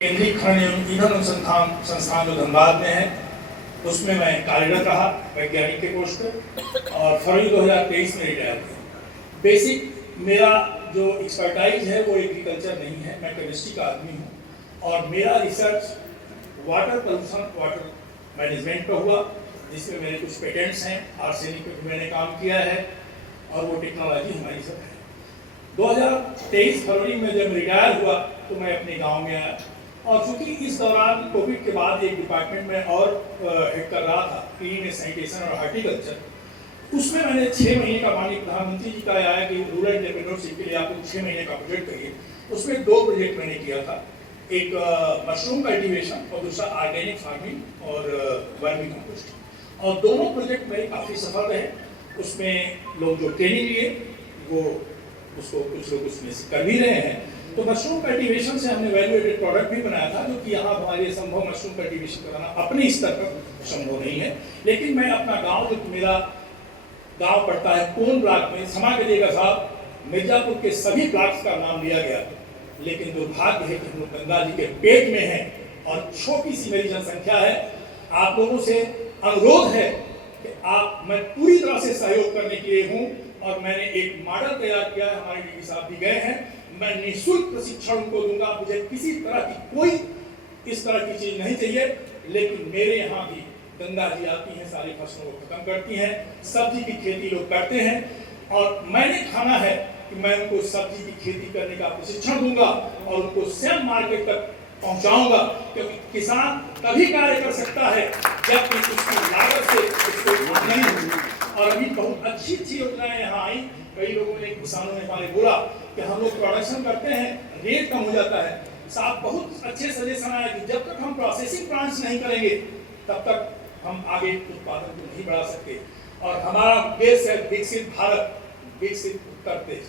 केंद्रीय खनन एवं ईंधन अनुसंधान संस्थान जो धनबाद में है उसमें मैं कार्यरत रहा वैज्ञानिक के पोस्ट पे और फरवरी 2023 में रिटायर किया। बेसिक मेरा जो एक्सपर्टाइज है वो एग्रीकल्चर नहीं है, मैं केमिस्ट्री का आदमी हूँ और मेरा research water pollution water management पर हुआ, जिसमें मेरे कुछ पेटेंट्स हैं, आर्सेनिक पे भी मैंने काम किया है और वो टेक्नोलॉजी हमारी सब है। 2023 फरवरी में जब रिटायर हुआ तो मैं अपने गाँव में आया और चूंकि इस दौरान कोविड के बाद एक डिपार्टमेंट में और हेड कर रहा था, क्लीन सैनिटेशन और हार्टिकल्चर, उसमें मैंने 6 महीने का माननीय प्रधानमंत्री जी का आया कि रूरल एंटरप्रेन्योरशिप के लिए आपको 6 महीने का प्रोजेक्ट करिए। उसमें 2 प्रोजेक्ट मैंने किया था, एक मशरूम कल्टीवेशन और दूसरा ऑर्गेनिक फार्मिंग और वर्मी कंपोस्टिंग, और दोनों प्रोजेक्ट मेरे काफ़ी सफल रहे। उसमें लोग जो ट्रेनिंग लिए वो उसको कुछ लोग उसमें से कर भी रहे हैं। तो मशरूम कल्टीवेशन से हमने वैल्यू एडेड प्रोडक्ट भी बनाया था, जो कि यहाँ हमारे संभव मशरूम कल्टीवेशन कराना अपने स्तर पर संभव नहीं है। लेकिन मैं अपना गांव, जो मेरा गांव पड़ता है कोन ब्लॉक में, क्षमा करिएगा साहब, मिर्जापुर के सभी ब्लॉक्स का नाम लिया गया, लेकिन दुर्भाग्य है कि हम लोग गंगा जी के पेट में हैं और छोटी सी मेरी जनसंख्या है। आप लोगों से अनुरोध है कि मैं पूरी तरह से सहयोग करने के लिए हूँ और मैंने एक मॉडल तैयार किया है, हमारे डीडी साहब भी गए हैं। मैं निःशुल्क प्रशिक्षण को दूंगा, मुझे किसी तरह की कोई इस तरह की चीज नहीं चाहिए, लेकिन मेरे यहाँ भी गंगा जी आती हैं, सारी फसलों को खत्म करती हैं, सब्जी की खेती लोग करते हैं और मैंने ठाना है कि मैं उनको सब्जी की खेती करने का प्रशिक्षण दूंगा और उनको स्वयं मार्केट तक पहुंचाऊंगा, क्योंकि किसान तभी कार्य कर सकता है जब उसकी लागत से उसको आमदनी होगी। और अभी बहुत अच्छी अच्छी योजनाएं यहाँ आई। कई लोगों ने, किसानों ने हमारे बोला कि हम लोग प्रोडक्शन करते हैं, रेट कम हो जाता है। साहब बहुत अच्छे सजेशन आया कि जब तक हम प्रोसेसिंग प्लांट्स नहीं करेंगे तब तक हम आगे उत्पादन को नहीं बढ़ा सकते। और हमारा देश है विकसित भारत, विकसित उत्तर प्रदेश।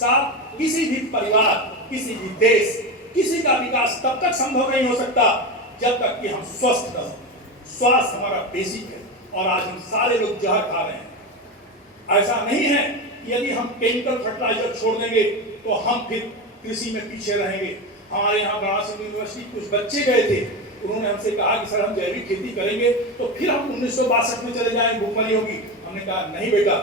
साहब किसी भी परिवार, किसी भी देश, किसी का विकास तब तक संभव नहीं हो सकता जब तक कि हम स्वस्थ न हो। स्वास्थ्य हमारा बेसिक है और आज हम सारे लोग जहर खा रहे हैं। ऐसा नहीं है कि यदि हम केमिकल फर्टिलाइजर छोड़ देंगे तो हम फिर कृषि में पीछे रहेंगे। हमारे यहाँ बनारस यूनिवर्सिटी कुछ बच्चे गए थे, उन्होंने हमसे कहा कि सर हम जैविक खेती करेंगे तो फिर हम 1962 में चले जाएंगे, भूखमरी होगी। हमने कहा नहीं बेटा,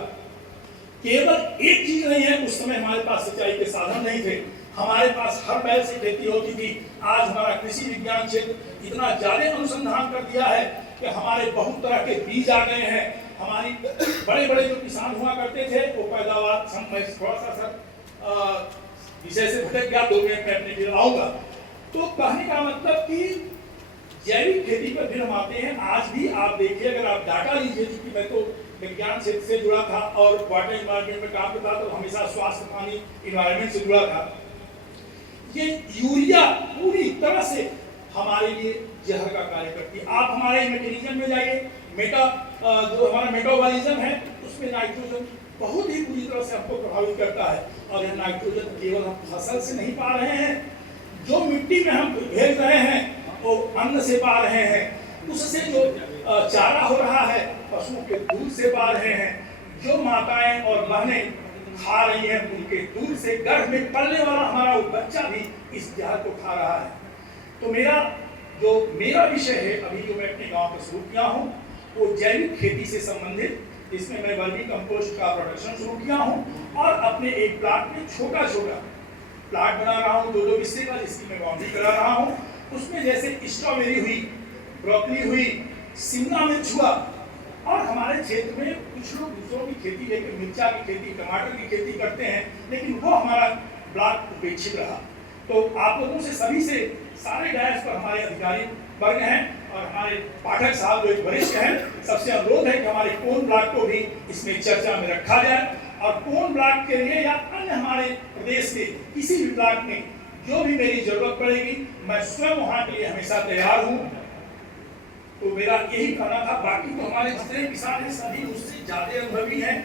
केवल एक चीज नहीं है, उस समय हमारे पास सिंचाई के साधन नहीं थे, हमारे पास हर बैल से खेती होती थी। आज हमारा कृषि विज्ञान क्षेत्र इतना ज्यादा अनुसंधान कर दिया है कि हमारे बहुत तरह के बीज आ गए हैं। हमारी बड़े बड़े जो किसान हुआ करते थे वो पैदावार, मैं थोड़ा सा सर विषय से भटक गया, 2 मिनट में अपने फिर आऊंगा। तो कहने का मतलब कि जैविक खेती पर फिर हम आते हैं। आज भी आप देखिए, अगर आप डाटा लीजिए कि मैं तो विज्ञान क्षेत्र से जुड़ा था और वाटर इन्वायरमेंट में काम करता, तो हमेशा स्वास्थ्य पानी इन्वायरमेंट से जुड़ा था। ये यूरिया पूरी तरह से हमारे लिए जहर का कार्य करती है। आप हमारे मैकेनिज्म में जाइए, जो हमारा मेटाबॉलिज्म है उसमें नाइट्रोजन बहुत ही पूरी तरह से हमको प्रभावित करता है। और यह नाइट्रोजन केवल हम फसल से नहीं पा रहे हैं, जो मिट्टी में हम भेज रहे हैं वो अन्न से पा रहे हैं, उससे जो चारा हो रहा है पशुओं के दूध से पा रहे हैं, जो माताएं और बहनें खा रही हैं उनके दूध से, गर्भ में पलने वाला हमारा बच्चा भी इस जहर को खा रहा है। तो मेरा विषय है अभी जो मैं अपने गांव में शुरू किया हूं वो जैविक खेती से संबंधित। इसमें मैं वर्मी कंपोस्ट का प्रोडक्शन शुरू किया हूं और अपने एक प्लाट में छोटा छोटा प्लाट बना रहा हूं, 2-2 बिस्से का, जिसकी मैं बाउंड्री करा रहा हूं। उसमें जैसे स्ट्रॉबेरी हुई, ब्रोकली हुई, शिमला मिर्च हुआ, और हमारे क्षेत्र में कुछ लोग दूसरों की खेती लेकर मिर्चा की खेती, टमाटर की खेती करते हैं, लेकिन वो हमारा ब्लॉक उपेक्षित रहा। तो आप लोगों से, सभी से, सारे डायस पर हमारे अधिकारी वर्ग हैं और हमारे पाठक साहब जो एक वरिष्ठ हैं, सबसे अनुरोध है कि हमारे कोन ब्लॉक को भी इसमें चर्चा में रखा जाए और कोन ब्लॉक के लिए या अन्य हमारे प्रदेश के किसी भी ब्लॉक में जो भी मेरी जरूरत पड़ेगी मैं स्वयं वहां के लिए हमेशा तैयार हूं। तो मेरा यही कहना था। बाकी तो हमारे जितने किसान हैं सभी मुझसे ज्यादा अनुभवी हैं।